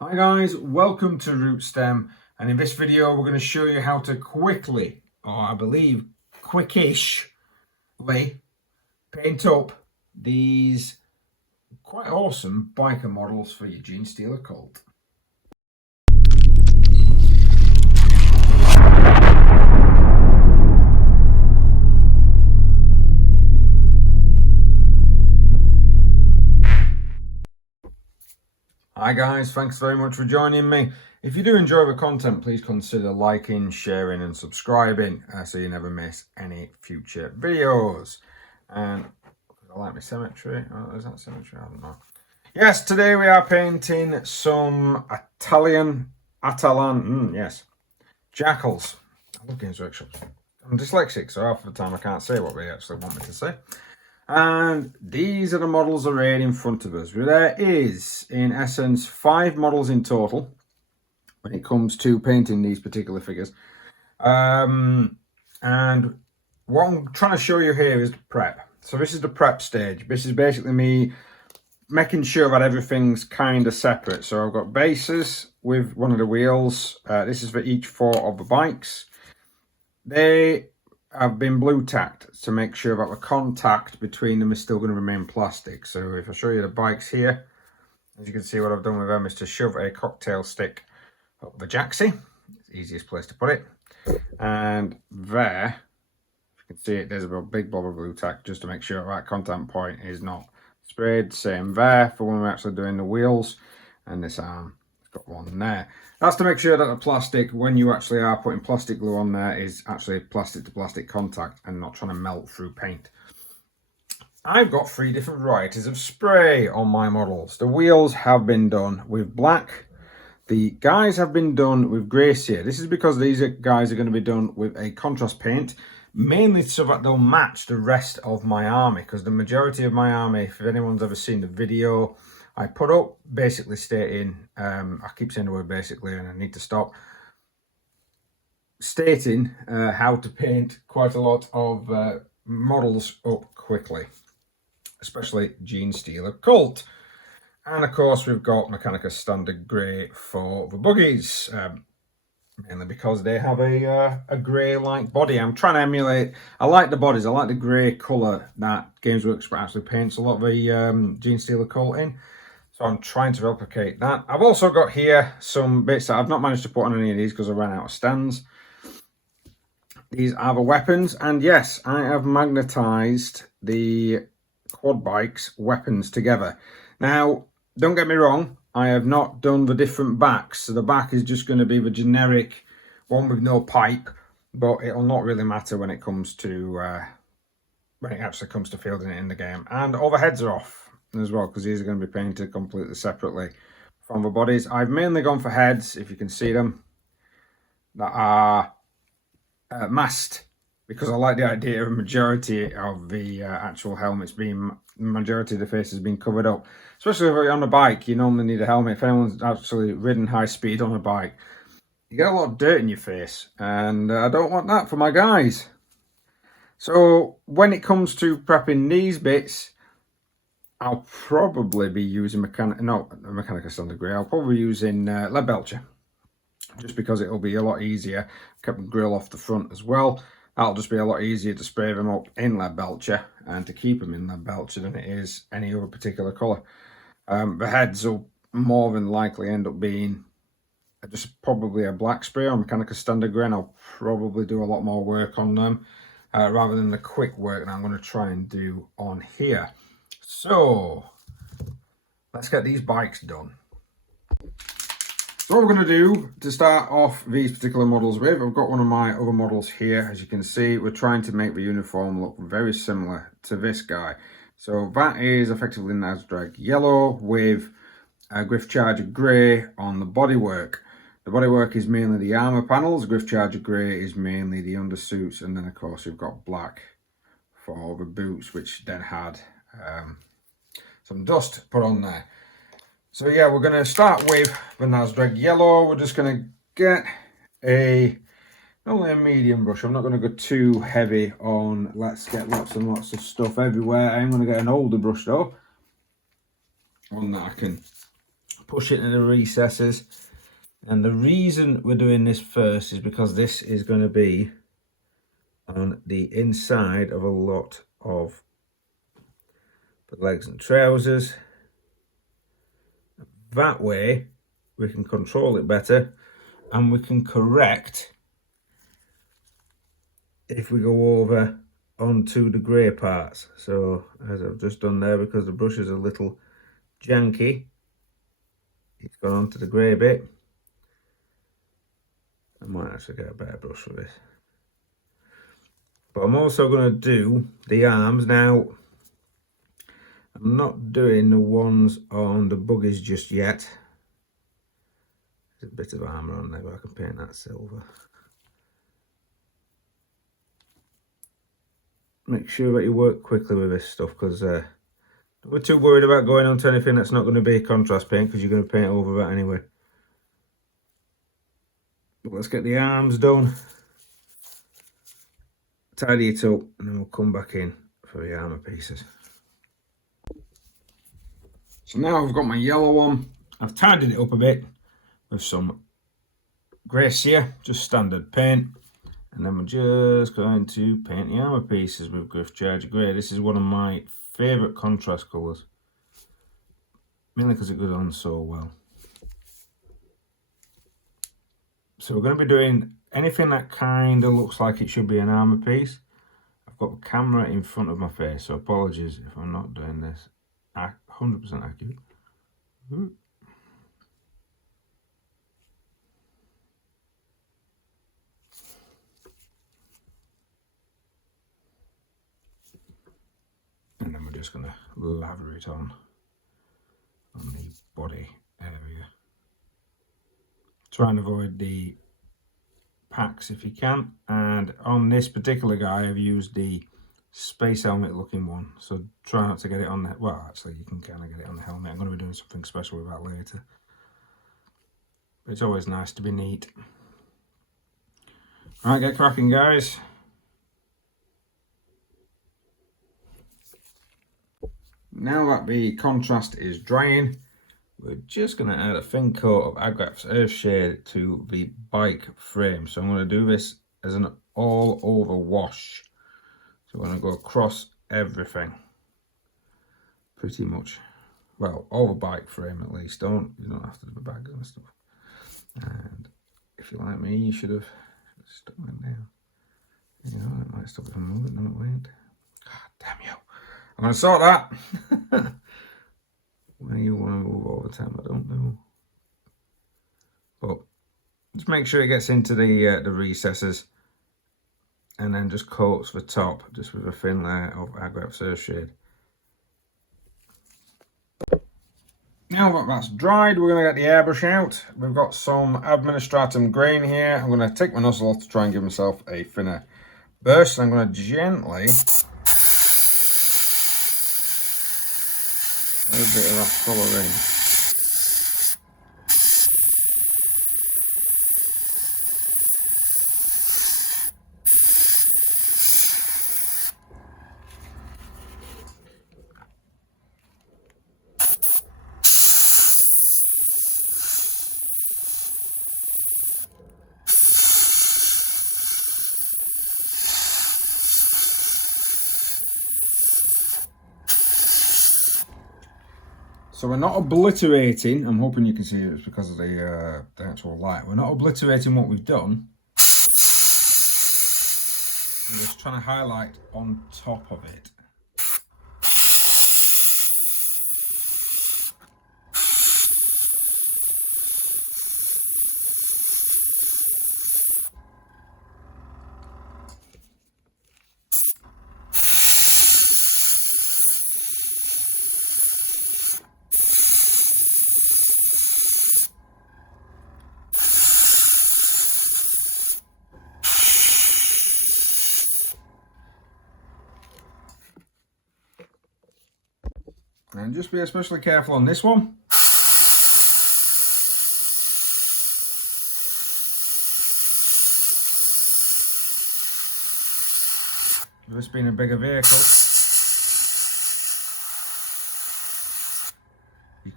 Hi guys, welcome to Root Stem, and in this video we're going to show you how to quickly, or I believe quickishly, paint up these quite awesome biker models for your Genestealer cult. Hi guys, thanks very much for joining me. If you do enjoy the content, please consider liking, sharing and subscribing so you never miss any future videos. And I like my symmetry. Oh, is that symmetry? I don't know. Yes, today we are painting some Atalan Jackals. I love Games Workshops. I'm dyslexic, so half the time I can't say what they actually want me to say. And these are the models arrayed in front of us. There is, in essence, 5 models in total when it comes to painting these particular figures. And what I'm trying to show you here is the prep. So this is the prep stage. This is basically me making sure that everything's kind of separate. So I've got bases with one of the wheels. This is for each 4 of the bikes. They have been blue tacked to make sure that the contact between them is still going to remain plastic. So if I show you the bikes here, as you can see, what I've done with them is to shove a cocktail stick up the jacksie. It's the easiest place to put it. And there, if you can see it, there's a big blob of blue tack just to make sure that contact point is not sprayed. Same there for when we're actually doing the wheels, and this arm has got one there. That's to make sure that the plastic, when you actually are putting plastic glue on there, is actually plastic to plastic contact and not trying to melt through paint. I've got 3 different varieties of spray on my models. The wheels have been done with black. The guys have been done with gracia. This is because these guys are going to be done with a contrast paint, mainly so that they'll match the rest of my army, because the majority of my army, if anyone's ever seen the video I put up, basically stating, I keep saying the word basically and I need to stop, stating how to paint quite a lot of models up quickly, especially Genestealer cult. And of course we've got Mechanica Standard Grey for the buggies, mainly because they have a grey-like body. I'm trying to emulate, I like the bodies, I like the grey colour that Games Workshop actually paints a lot of the Genestealer cult in. So I'm trying to replicate that. I've also got here some bits that I've not managed to put on any of these because I ran out of stands. These are the weapons, and yes, I have magnetized the quad bikes weapons together. Now, don't get me wrong, I have not done the different backs. So the back is just going to be the generic one with no pipe, but it'll not really matter when it comes to when it actually comes to fielding it in the game. And all the heads are off as well, because these are going to be painted completely separately from the bodies. I've mainly gone for heads, if you can see them, that are masked, because I like the idea of a majority of the actual helmets being, majority of the faces being covered up. Especially if you're on a bike, you normally need a helmet. If anyone's actually ridden high speed on a bike, you get a lot of dirt in your face, and I don't want that for my guys. So when it comes to prepping these bits, I'll probably be using Mechanica Standard Grey. I'll probably be using lead belcher, just because it'll be a lot easier. Kept the grill off the front as well. That'll just be a lot easier to spray them up in lead belcher and to keep them in lead belcher than it is any other particular colour. The heads will more than likely end up being just probably a black spray on Mechanica Standard Grey, and I'll probably do a lot more work on them rather than the quick work that I'm going to try and do on here. So let's get these bikes done. So what we're going to do to start off these particular models with, I've got one of my other models here. As you can see, we're trying to make the uniform look very similar to this guy. So that is effectively Nasdrag yellow with a Griff Charger grey on the bodywork. The bodywork is mainly the armour panels, Griff Charger grey is mainly the undersuits, and then of course we've got black for the boots, which then had some dust put on there. So yeah, we're going to start with the Nasdrag yellow. We're just going to get only a medium brush. I'm not going to go too heavy on let's get lots and lots of stuff everywhere. I'm going to get an older brush though, one that I can push it into the recesses. And the reason we're doing this first is because this is going to be on the inside of a lot of the legs and trousers. That way we can control it better and we can correct if we go over onto the grey parts. So as I've just done there, because the brush is a little janky, it's gone onto the grey bit. I might actually get a better brush for this. But I'm also going to do the arms. Now, I'm not doing the ones on the buggies just yet. There's a bit of armour on there, but I can paint that silver. Make sure that you work quickly with this stuff, because don't be too worried about going on to anything that's not going to be a contrast paint, because you're going to paint over that anyway. But let's get the arms done. Tidy it up, and then we'll come back in for the armour pieces. So now I've got my yellow one. I've tidied it up a bit with some Gracia, just standard paint. And then we're just going to paint the armour pieces with Griff Charger Grey. This is one of my favourite contrast colours. Mainly because it goes on so well. So we're going to be doing anything that kind of looks like it should be an armour piece. I've got the camera in front of my face, so apologies if I'm not doing this 100% accurate. And then we're just going to lather it on the body area. Try and avoid the packs if you can. And on this particular guy, I've used the space helmet looking one. So try not to get it on the... Well, actually, you can kind of get it on the helmet. I'm going to be doing something special with that later. But it's always nice to be neat. Right, get cracking, guys. Now that the contrast is drying, we're just going to add a thin coat of Airbrush Earthshade to the bike frame. So I'm going to do this as an all over wash. So I'm going to go across everything, pretty much. Well, all the bike frame at least. You don't have to do the bags and stuff. And if you're like me, you should have stuck it down. You know, it might stop it from moving. No, it won't. God damn you. I'm going to sort that. Where you want to move all the time, I don't know. But just make sure it gets into the recesses, and then just coats the top just with a thin layer of Airbrush Earthshade. Now that that's dried, we're going to get the airbrush out. We've got some Administratum grain here. I'm going to take my nozzle off to try and give myself a thinner burst. I'm going to gently... a little bit of that colour in. So we're not obliterating, I'm hoping you can see it's because of the actual light. We're not obliterating what we've done. I'm just trying to highlight on top of it. And just be especially careful on this one. This being a bigger vehicle, you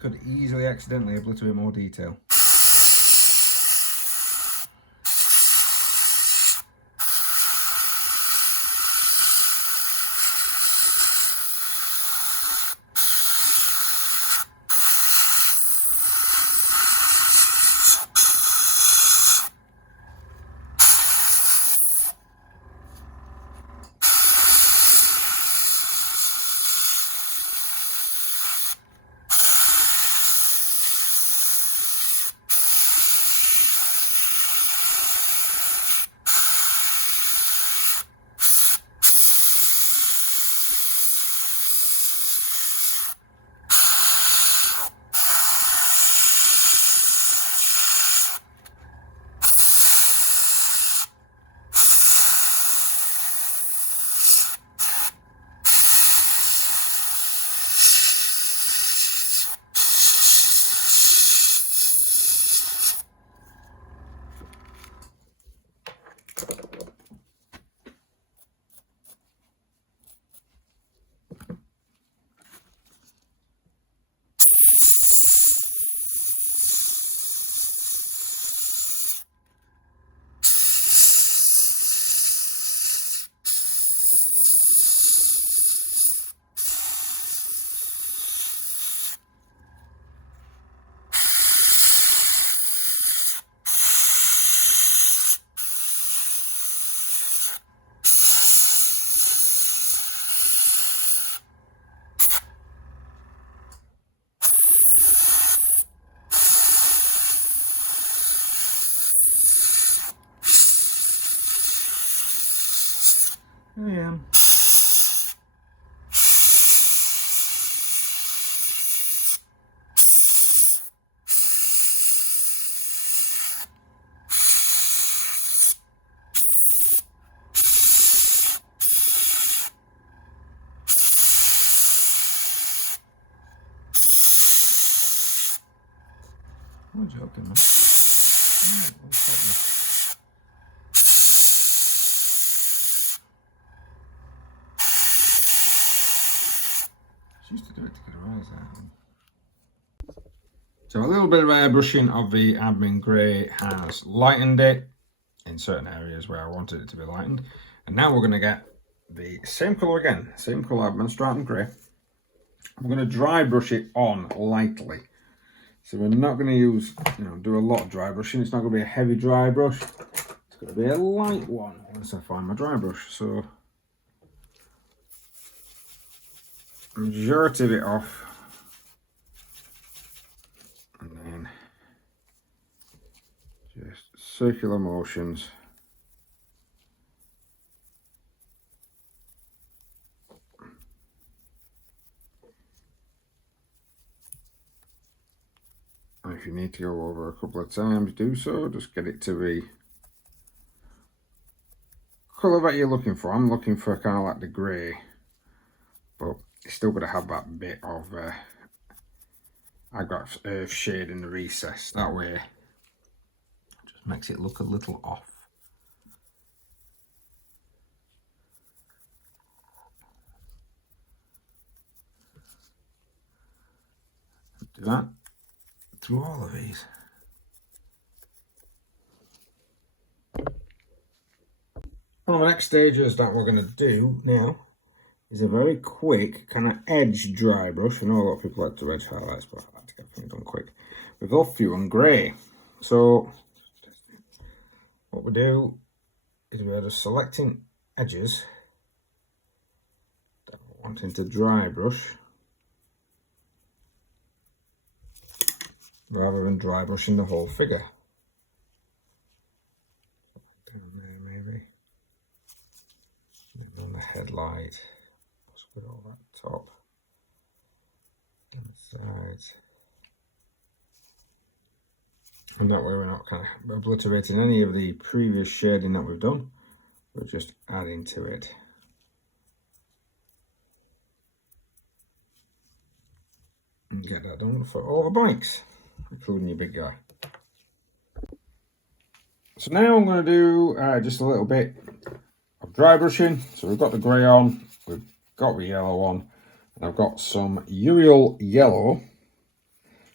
could easily accidentally obliterate more detail. Yeah. I'm joking, man. She used to do it to get her eyes out. So a little bit of airbrushing of the admin grey has lightened it in certain areas where I wanted it to be lightened. And now we're going to get the same colour again, same colour admin stratum grey. I'm going to dry brush it on lightly. So we're not going to use, do a lot of dry brushing. It's not going to be a heavy dry brush. It's going to be a light one once I find my dry brush. So majority of it off, and then just circular motions. And if you need to go over a couple of times, do so. Just get it to the colour that you're looking for. I'm looking for kind of like the grey, but it's still going to have that bit of I got earth shade in the recess. That way, it just makes it look a little off. Do that through all of these. One of the next stages that we're going to do now is a very quick kind of edge dry brush. I know a lot of people like to edge highlights, but I like to get things done quick with Ulfu and grey. So what we do is we are just selecting edges that we're wanting to dry brush, rather than dry brushing the whole figure. Down there maybe on the headlight, possibly all that top, and the sides. And that way we're not kind of obliterating any of the previous shading that we've done, we're just adding to it. And get that done for all the bikes, including your big guy. So now I'm going to do just a little bit of dry brushing. So we've got the grey on, we've got the yellow on, and I've got some Uriel yellow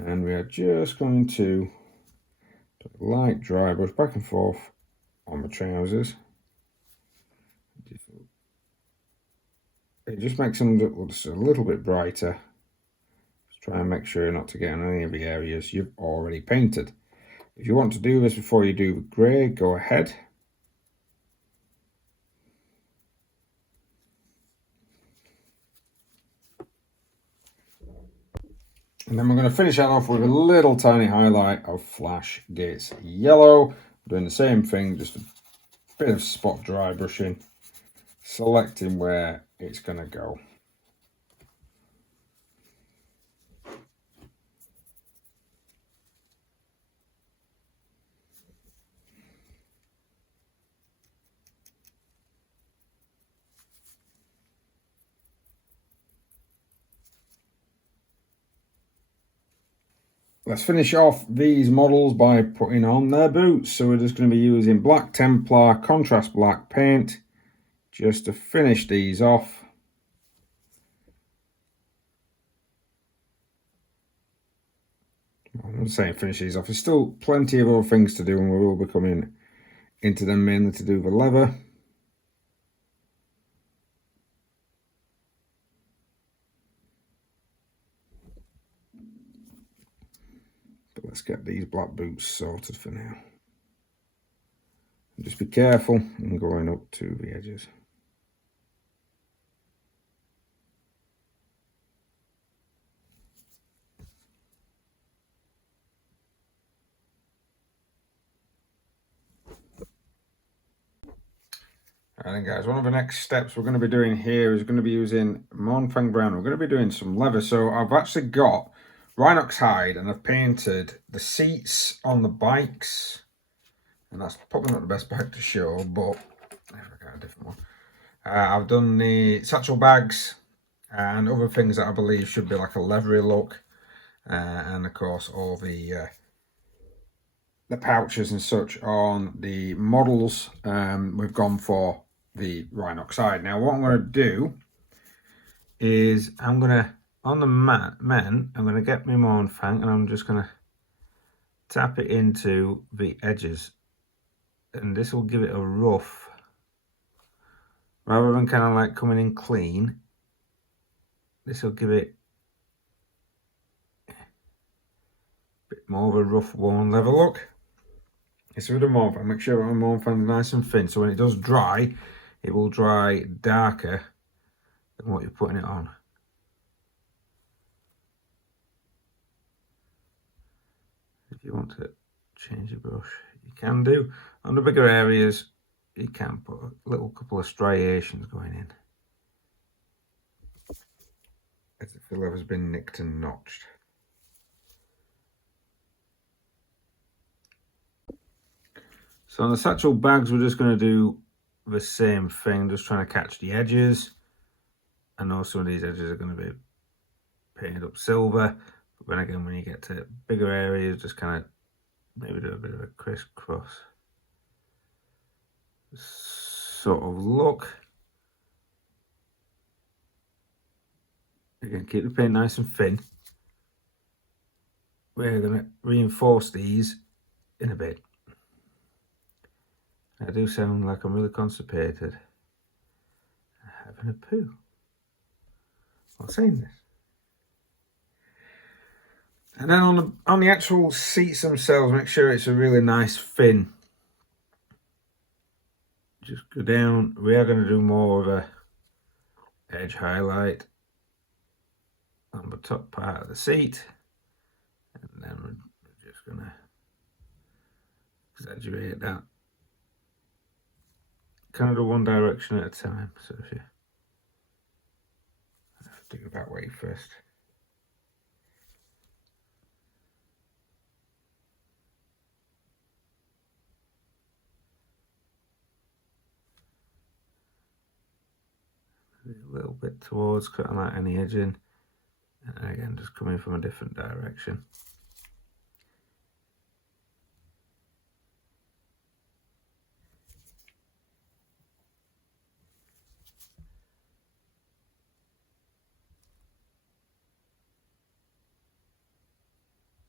And we are just going to put a light dry brush back and forth on the trousers. It just makes them look just a little bit brighter. Just try and make sure not to get on any of the areas you've already painted. If you want to do this before you do the grey, go ahead. And then we're going to finish that off with a little tiny highlight of Flash Gates Yellow. Doing the same thing, just a bit of spot dry brushing, selecting where it's going to go. Let's finish off these models by putting on their boots. So we're just going to be using Black Templar contrast black paint just to finish these off. I'm not saying finish these off. There's still plenty of other things to do, and we will be coming into them mainly to do the leather. But let's get these black boots sorted for now. And just be careful in going up to the edges. Alright then guys, one of the next steps we're going to be doing here is going to be using Mournfang Brown. We're going to be doing some leather. So I've actually got Rhinox hide and I've painted the seats on the bikes. And that's probably not the best bike to show, but I've got a different one. I've done the satchel bags and other things that I believe should be like a leathery look. And of course all the pouches and such on the models. We've gone for the Rhinox hide. Now what I'm going to do is I'm going to, on the men, I'm going to get my Mournfang and I'm just going to tap it into the edges, and this will give it a rough, rather than kind of like coming in clean. This will give it a bit more of a rough, worn leather look. It's with a Mournfang. Make sure that my Mournfang is nice and thin, so when it does dry, it will dry darker than what you're putting it on. If you want to change your brush, you can do. On the bigger areas, you can put a little couple of striations going in, as if the leather's been nicked and notched. So on the satchel bags, we're just going to do the same thing, just trying to catch the edges. I know some of these edges are going to be painted up silver, but then again, when you get to bigger areas, just kind of maybe do a bit of a crisscross sort of look. Again, keep the paint nice and thin. We're going to reinforce these in a bit. I do sound like I'm really constipated. Having a poo while saying this. And then on the actual seats themselves, make sure it's a really nice thin. Just go down. We are going to do more of a edge highlight on the top part of the seat, and then we're just going to exaggerate that. Kind of do one direction at a time. So if you have to do it that way first. A little bit towards, cutting out any edging, and again just coming from a different direction.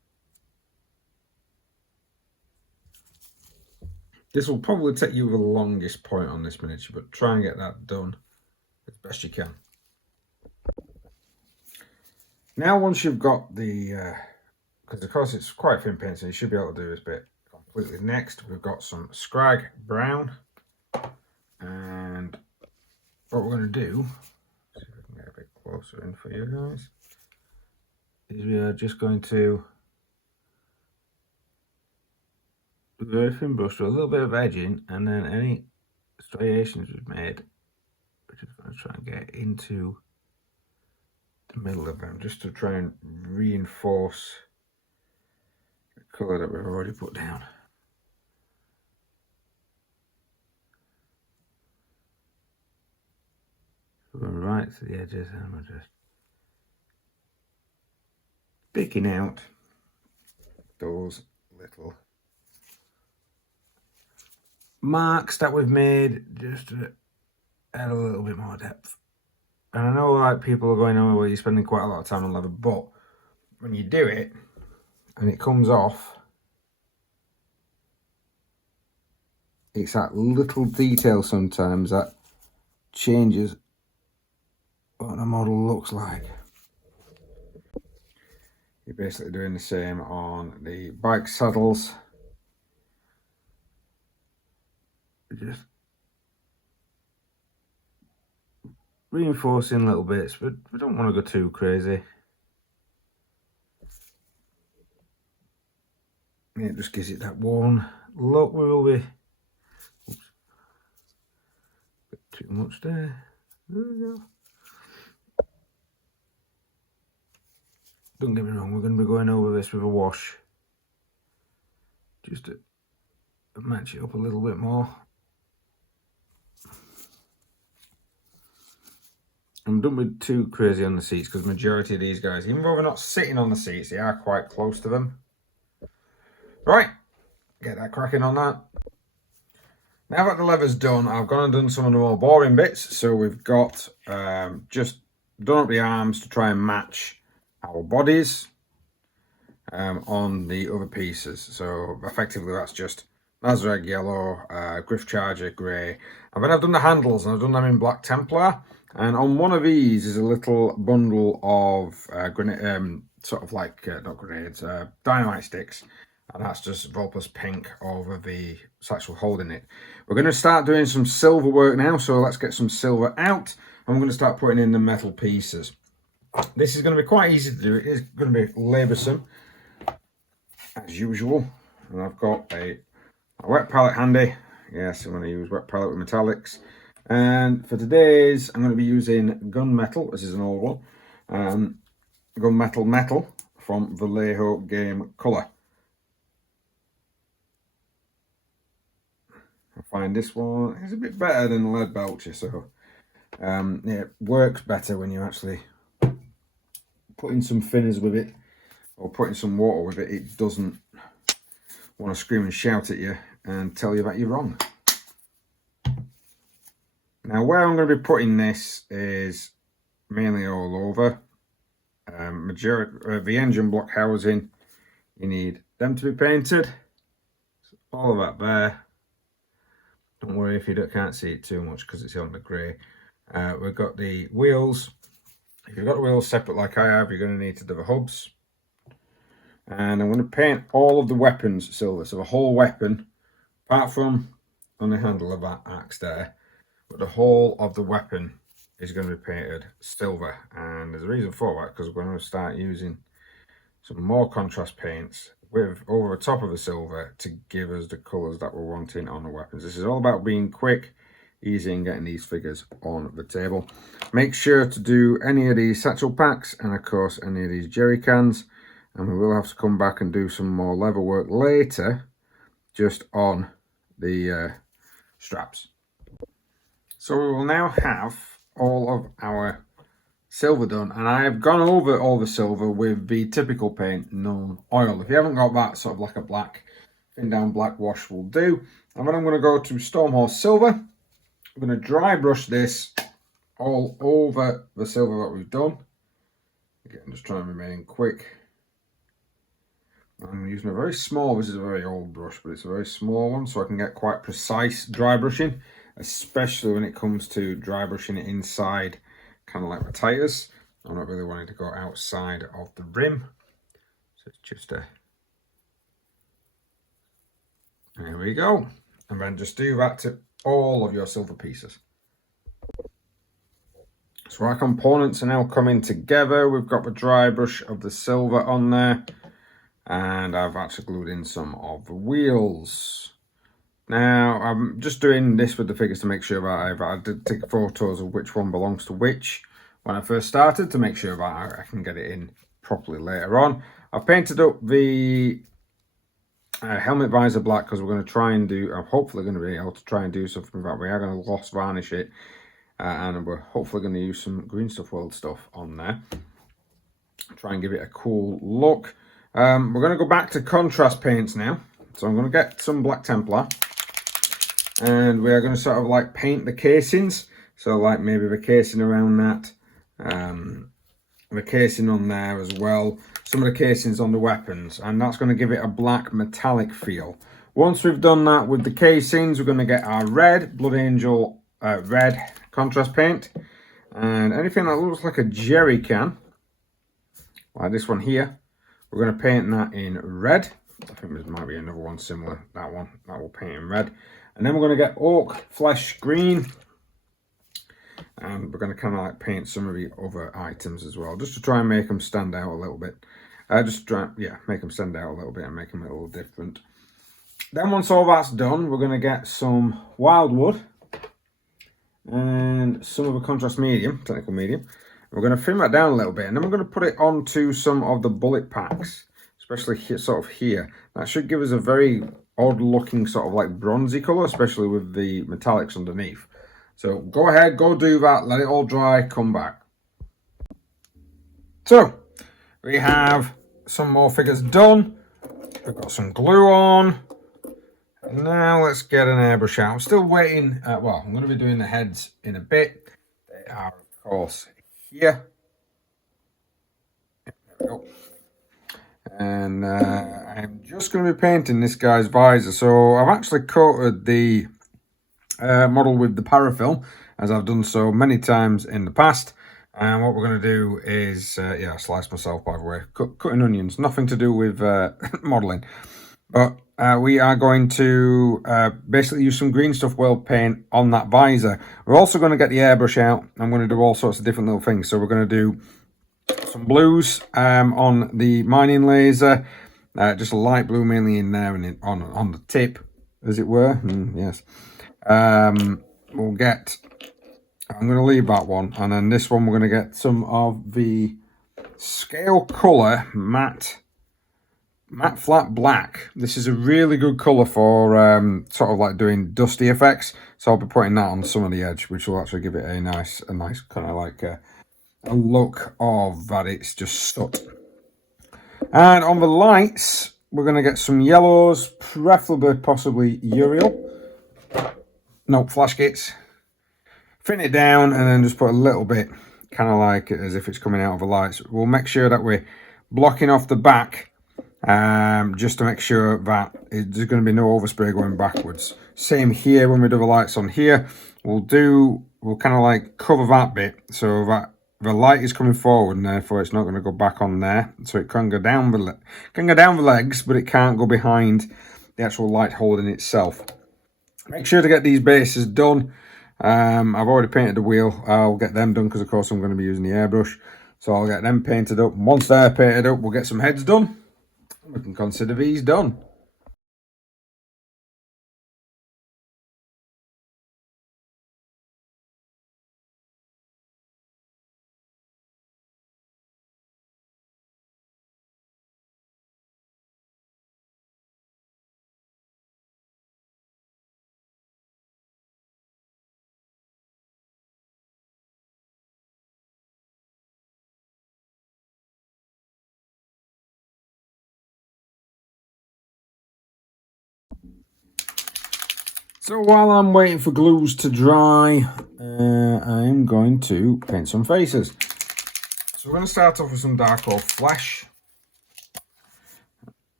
This will probably take you the longest point on this miniature, but try and get that done as best you can. Now once you've got the, because of course it's quite thin paint, so you should be able to do this bit completely. Next we've got some Scrag Brown, and what we're going to do, see if I can get a bit closer in for you guys, is we are just going to do a very thin brush, do a little bit of edging, and then any striations we've made, we're just going to try and get into the middle of them, just to try and reinforce the colour that we've already put down. We're going right to the edges, and we're just picking out those little marks that we've made, just to add a little bit more depth. And I know like people are going, oh well, you're spending quite a lot of time on leather, but when you do it and it comes off, it's that little detail sometimes that changes what the model looks like. You're basically doing the same on the bike saddles. Just reinforcing little bits, but we don't want to go too crazy. It just gives it that one look. We will be, oops, bit too much there. There we go. Don't get me wrong, we're going to be going over this with a wash, just to match it up a little bit more. I'm done with too crazy on the seats, because majority of these guys, even though they're not sitting on the seats, they are quite close to them. Right, get that cracking on that. Now that the leather's done, I've gone and done some of the more boring bits. So we've got just done up the arms to try and match our bodies on the other pieces. So effectively that's just Mazrag yellow, Griff Charger grey, and then I've done the handles, and I've done them in black Templar. And on one of these is a little bundle of sort of like not grenades, dynamite sticks, and that's just Volpus pink over the satchel holding it. We're going to start doing some silver work now, so let's get some silver out, and we're going to start putting in the metal pieces. This is going to be quite easy to do. It is going to be laboursome as usual, and I've got a wet palette handy. Yes, I'm going to use wet palette with metallics. And for today's, I'm going to be using Gunmetal. This is an old one. Gunmetal Metal from Vallejo Game Colour. I find this one is a bit better than Lead Belcher, so it works better when you actually put in some thinners with it, or put in some water with it. It doesn't want to scream and shout at you and tell you that you're wrong. Now where I'm going to be putting this is mainly all over. The engine block housing, you need them to be painted. So all of that there. Don't worry if you can't see it too much because it's on the grey. We've got the wheels. If you've got the wheels separate like I have, you're going to need to do the hubs. And I'm going to paint all of the weapons silver. So the whole weapon, apart from on the handle of that axe there, but the whole of the weapon is going to be painted silver. And there's a reason for that, because we're going to start using some more contrast paints with over the top of the silver to give us the colours that we're wanting on the weapons. This is all about being quick, easy, and getting these figures on the table. Make sure to do any of these satchel packs, and of course any of these jerry cans, and we will have to come back and do some more leather work later just on the straps. So we will now have all of our silver done, and I have gone over all the silver with the typical paint, known oil. If you haven't got that, sort of like a black, thin down black wash will do. And then I'm going to go to Stormhorse Silver. I'm going to dry brush this all over the silver that we've done. Again, just trying to remain quick. I'm using a very small, this is a very old brush, but it's a very small one, so I can get quite precise dry brushing, especially when it comes to dry brushing inside, kind of like my tires. I'm not really wanting to go outside of the rim, so it's just a, there we go. And then just do that to all of your silver pieces. So our components are now coming together. We've got the dry brush of the silver on there, and I've actually glued in some of the wheels. Now I'm just doing this with the figures to make sure that I did take photos of which one belongs to which when I first started, to make sure that I can get it in properly later on. I've painted up the helmet visor black because we're going to try and do, I'm hopefully going to be able to try and do something that we are going to gloss varnish it. And we're hopefully going to use some Green Stuff World stuff on there. Try and give it a cool look. We're going to go back to contrast paints now. So I'm going to get some Black Templar. And we are going to sort of like paint the casings. So like maybe the casing around that. The casing on there as well. Some of the casings on the weapons. And that's going to give it a black metallic feel. Once we've done that with the casings, we're going to get our red Blood Angel red contrast paint, and anything that looks like a jerry can, like this one here, we're going to paint that in red. I think there might be another one similar, that one, that will paint in red. And then we're going to get oak flesh green, and we're going to kind of like paint some of the other items as well, just to try and make them stand out a little bit. Just try, yeah, make them stand out a little bit and make them a little different. Then once all that's done, we're going to get some wildwood and some of a contrast medium, technical medium. We're going to thin that down a little bit, and then we're going to put it onto some of the bullet packs, especially here, sort of here. That should give us a very odd looking sort of like bronzy colour, especially with the metallics underneath. So go ahead, go do that, let it all dry, come back. So we have some more figures done. We've got some glue on. Now let's get an airbrush out. I'm still waiting. Well, I'm going to be doing the heads in a bit. They are, of course, here. There we go. And I'm just going to be painting this guy's visor. So I've actually coated the model with the parafilm, as I've done so many times in the past. And what we're going to do is, yeah, slice myself, by the way, cutting onions. Nothing to do with modelling. But we are going to basically use some Green Stuff World paint on that visor. We're also going to get the airbrush out. I'm going to do all sorts of different little things. So we're going to do some blues on the mining laser. Just a light blue mainly in there and on the tip, as it were. Yes. We'll get, I'm going to leave that one. And then this one, we're going to get some of the Scale Colour matte flat black. This is a really good colour for sort of like doing dusty effects. So I'll be putting that on some of the edge, which will actually give it a nice kind of like a look of that it's just soot. And on the lights, we're going to get some yellows, preferably possibly Uriel. No, flash kits. Thin it down and then just put a little bit, kind of like as if it's coming out of the lights. We'll make sure that we're blocking off the back. Just to make sure that there's going to be no overspray going backwards. Same here when we do the lights on here. We'll kind of like cover that bit so that the light is coming forward and therefore it's not going to go back on there. So it can go down the legs, but it can't go behind the actual light holding itself. Make sure to get these bases done. I've already painted the wheel. I'll get them done because of course I'm going to be using the airbrush. So I'll get them painted up. Once they're painted up, we'll get some heads done. We can consider these done. So while I'm waiting for glues to dry, I'm going to paint some faces. So we're going to start off with some dark oak flesh.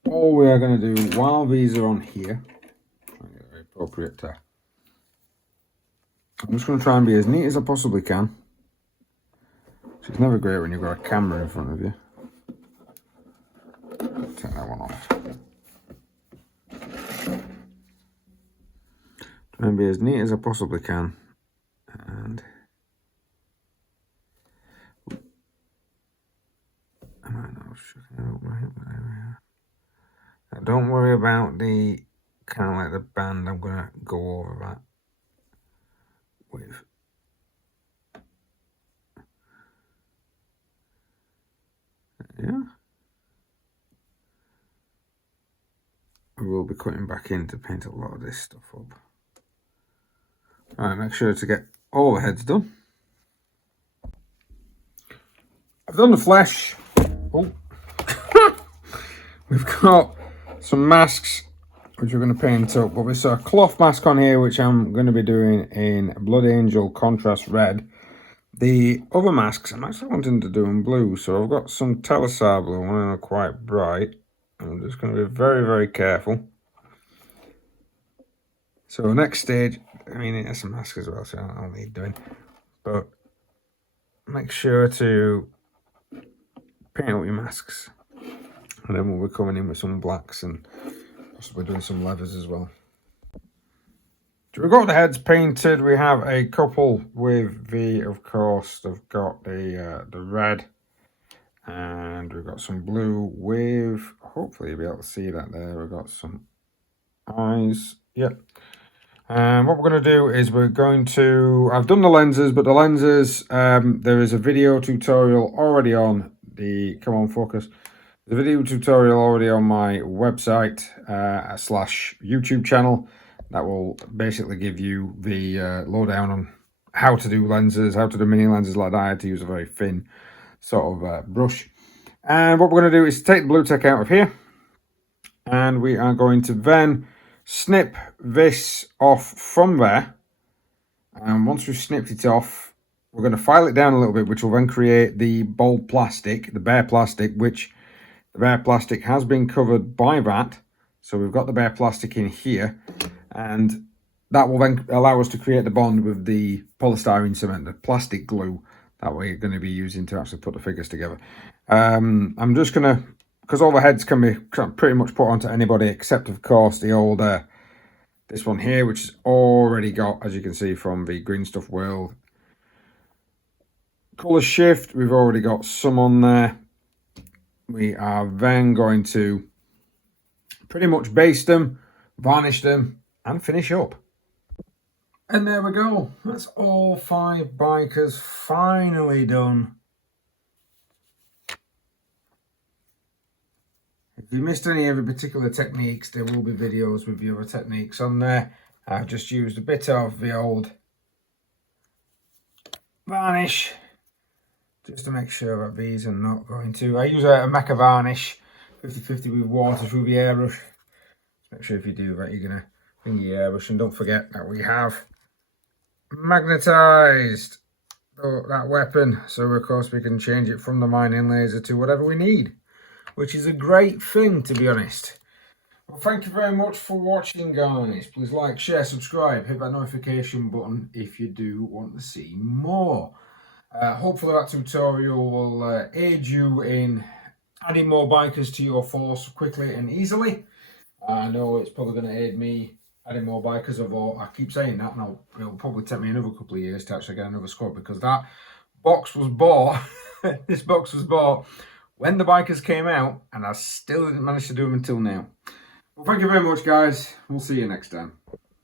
all we are going to do while these are on here, very appropriate to, I'm just going to try and be as neat as I possibly can. It's never great when you've got a camera in front of you. Take that one off. Try and be as neat as I possibly can. And I might not out right there. Now don't worry about the kind of like the band. I'm gonna go over that with. Yeah. We will be cutting back in to paint a lot of this stuff up. Alright, make sure to get all the heads done. I've done the flesh. Oh. We've got some masks which we're going to paint up, but there's a cloth mask on here which I'm going to be doing in Blood Angel Contrast Red. The other masks I'm actually wanting to do in blue, so I've got some Telesar blue, and they're quite bright. I'm just going to be very, very careful. So next stage, I mean, it has some mask as well, so I don't need doing. But make sure to paint up your masks. And then we'll be coming in with some blacks and possibly doing some leathers as well. So we've got the heads painted. We have a couple with the, of course, they've got the red. And we've got some blue with, hopefully you'll be able to see that there. We've got some eyes. Yep. And what we're going to do is we're going to, I've done the lenses, but the lenses, there is a video tutorial already on the, come on focus, the video tutorial already on my website / YouTube channel that will basically give you the lowdown on how to do lenses, how to do mini lenses like that. I had to use a very thin sort of brush. And what we're going to do is take the blue tech out of here, and we are going to then snip this off from there. And once we've snipped it off, we're going to file it down a little bit, which will then create the bold plastic, the bare plastic, which the bare plastic has been covered by that. So we've got the bare plastic in here, and that will then allow us to create the bond with the polystyrene cement, the plastic glue that we're going to be using to actually put the figures together. I'm just going to, because all the heads can be pretty much put onto anybody except, of course, the old, this one here, which has already got, as you can see from the Green Stuff World colour shift, we've already got some on there. We are then going to pretty much base them, varnish them, and finish up. And there we go. That's all 5 bikers finally done. If you missed any of the particular techniques, there will be videos with the other techniques on there. I've just used a bit of the old varnish just to make sure that these are not going to. I use a Mecha varnish 50/50 with water through the airbrush. Just make sure if you do that, you're going to bring your airbrush, and don't forget that we have magnetized that weapon, so of course we can change it from the mining laser to whatever we need, which is a great thing, to be honest. Well, thank you very much for watching, guys. Please like, share, subscribe, hit that notification button if you do want to see more. Hopefully that tutorial will aid you in adding more bikers to your force quickly and easily. I know it's probably going to aid me adding more bikers, although I keep saying that, and it'll probably take me another couple of years to actually get another squad, because that box was bought, this box was bought when the bikers came out, and I still didn't manage to do them until now. Well, thank you very much, guys. We'll see you next time.